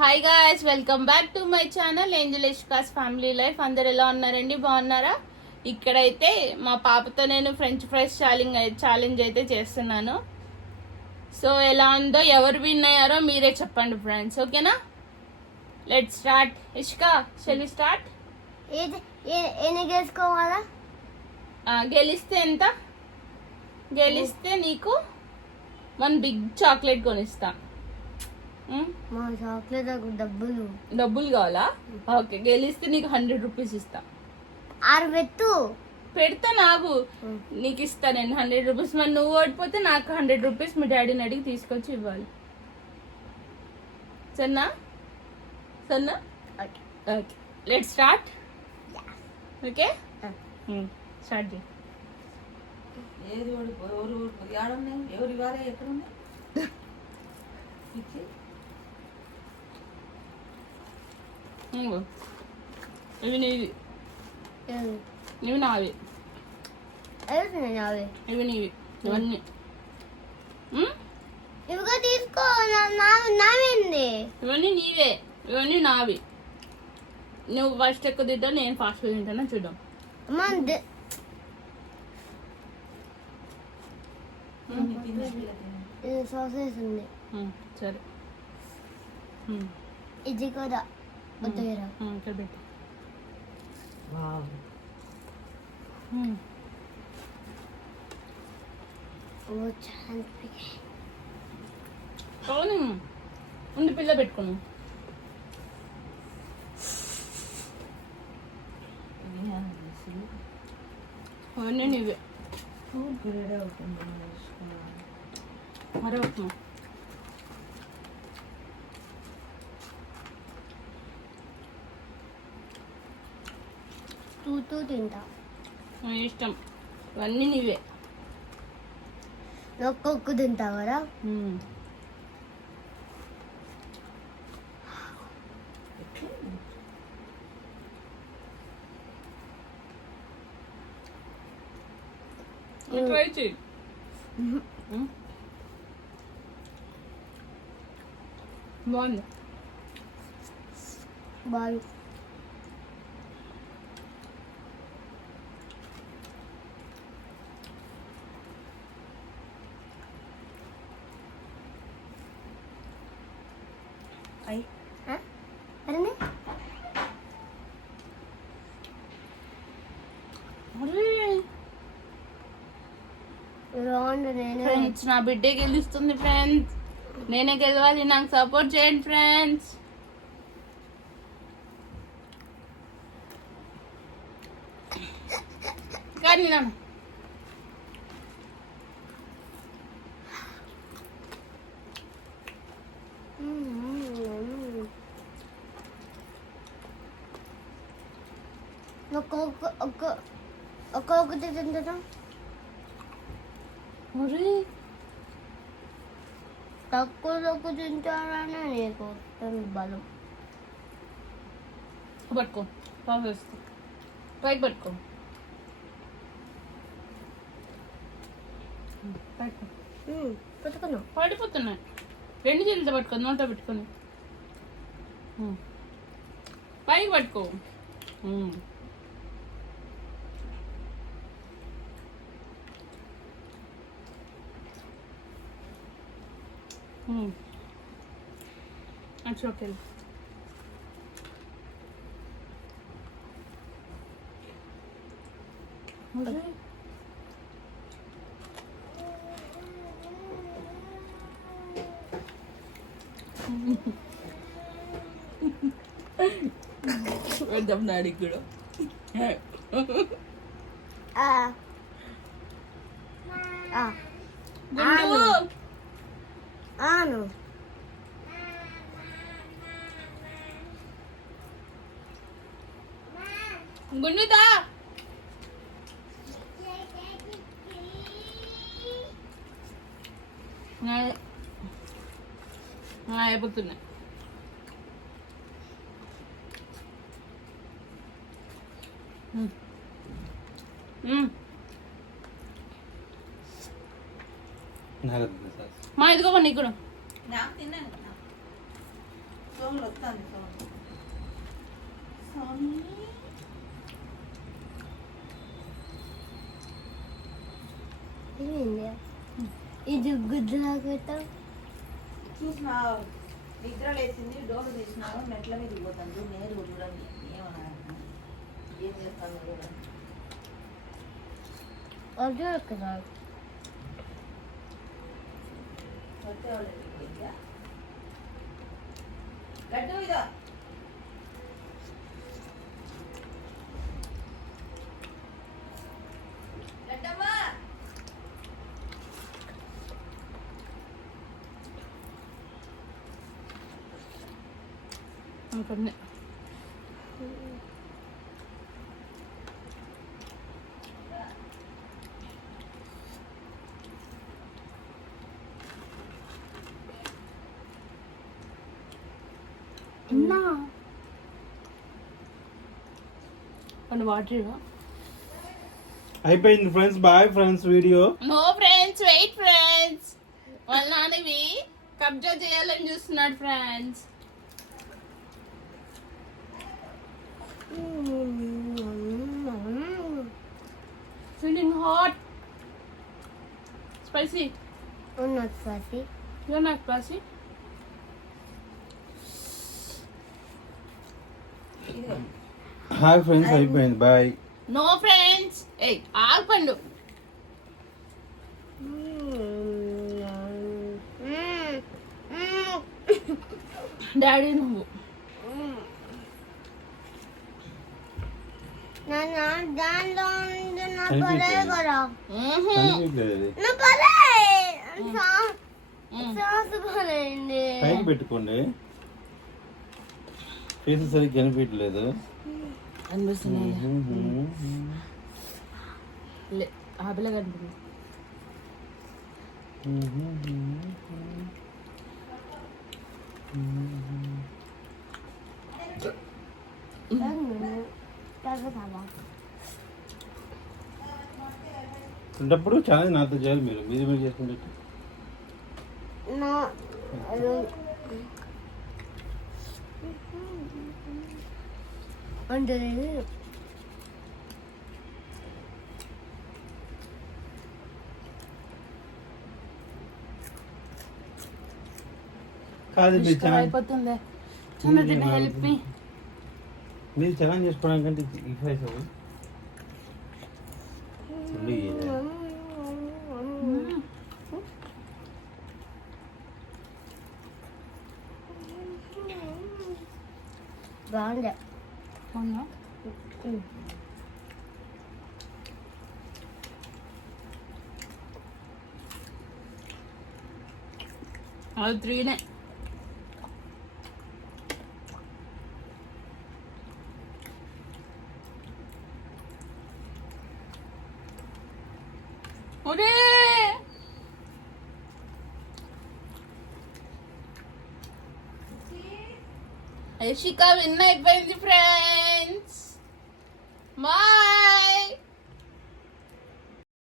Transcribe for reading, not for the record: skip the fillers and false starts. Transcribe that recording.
Hi guys, welcome back to my channel angel Ishka's family life. అందరు ఎలా ఉన్నారండి? బాగున్నారా? ఇక్కడైతే మా పాపతో నేను ఫ్రెంచ్ ఫ్రైస్ ఛాలెంజ్ అయితే చేస్తున్నాను. సో ఎలా ఉందో, ఎవరు విన్ అయ్యారో మీరే చెప్పండి ఫ్రెండ్స్. ఓకేనా? Let's start. Ishka, shall we start? గెలుచుకోవాలా? గెలిస్తే ఎంత? గెలిస్తే నీకు 1 బిగ్ చాక్లెట్ కొనిస్తా. మా చాక్లెట్ డబ్బులు కావాలా? ఓకే, గెలిస్తే నీకు 100 రూపీస్ ఇస్తా. 6 పెట్టు. పెడతా, నాకు నీకు ఇస్తా నేను 100 రూపీస్. మరి నువ్వు ఓడిపోతే నాకు 100 రూపీస్ మీ డాడీని అడిగి తీసుకొచ్చి ఇవ్వాలి. సరేనా? సరేనా? Okay, let start. Okay, start చేయి. ఏది ఎవరు ఏడున్నాయి, ఎవరు ఇవ్వాలి, ఎక్కడ ఉన్నాయి? ఇవి నీవి, ఇవి నావి, ఇవి నీవి, ఇవన్నీ ఇవిగా తీసుకో. నావేంది? ఇవన్నీ నీవే, ఇవన్నీ నావి. నువ్వు ఫస్ట్ ఎక్కువ తింటావు, నేను ఫాస్ట్ తింటాను. చూద్దాం. సాసెస్ ఉంది. సరే, ఇది కూడా వద్దురా. ఇక్కడ పెట్టు. అవును, ఉండి పిల్ల పెట్టుకున్నాం. అవన్నీ నీవే. మరో తూ తింటా. ఇష్టం, ఇవన్నీ నీవే. ఒక్కొక్క తింటావరా? ట్రై చేయి. బాగుంది. బాగు. ఫ్రెండ్స్, నా బిడ్డే గెలుస్తుంది ఫ్రెండ్స్. నేనే గెలవాలి, నాకు సపోర్ట్ చేయండి ఫ్రెండ్స్. కానీ నన్ను ఒక్కొక్కటి తింటాం. తక్కువ తింటారని నీకు బలం. పట్టుకో, పైకి పట్టుకో. పెట్టుకున్నావు. పడిపోతున్నాయి. 2 చేతులతో పట్టుకో, నోట్లో పెట్టుకొని పైకి పట్టుకో. ఓకే, వెళ్దాం డాడీకి కూడా. ఆను గుండుతా. అయిపోతున్నాయి. మా ఇదిగో నీకు కూడా. నాకు తిన్నాను కదా. సో సౌండ్ వస్తుంది సౌండ్ ఏంది ఇది గుడ్లాగట చూసినా నిద్ర లేచింది డోర్ తీసినావు మెట్ల మీద పోతాను నేరు చూడండి ఏమన్నా ఏం చేస్తాను చూడండి అదే కదా వచ్చేవాళ్ళు పోయిందా గడ్డు ఇదా గడ్డమ్మా అనుకున్నా కొన్ని వాటర్ అయిపోయింది friends. Bye friends video. No friends, wait friends, వాళ్ళ నాన్నవి కబ్జా చేయాలని చూస్తున్నాడు friends. Feeling hot, spicy. not spicy. You're not spicy. Hi friends, అయిపోయింది. బాయ్. నో ఫ్రెండ్స్, ఏ ఆగపండు. డాడీ నువ్వు దాంట్లో నా పడే కదా కనిపించలేదు. నా పడే సాసు పడేయండి. పైకి పెట్టుకోండి. ఫేస్ సరిగ్గా కనిపించలేదు. అనిపిస్తున్నాయి ఆపిల్ల కనిపిస్తుంది. ఉన్నప్పుడు చాలా నాతో చేయాలి. మీరు మీరు చేసుకుంటే అంటే కాదు. మీరు ఛానల్ అయిపోతుంది. చిన్నది హెల్ప్ మీ. మీరు ఛానల్ చేసుకోవడానికంటే ఈ ఫ్రైస్ అవ్వు. బాగుంది. అవునా? అది 3నే. ఒరే యశిక విన్ అయిపోయింది ఫ్రెండ్స్. బాయ్.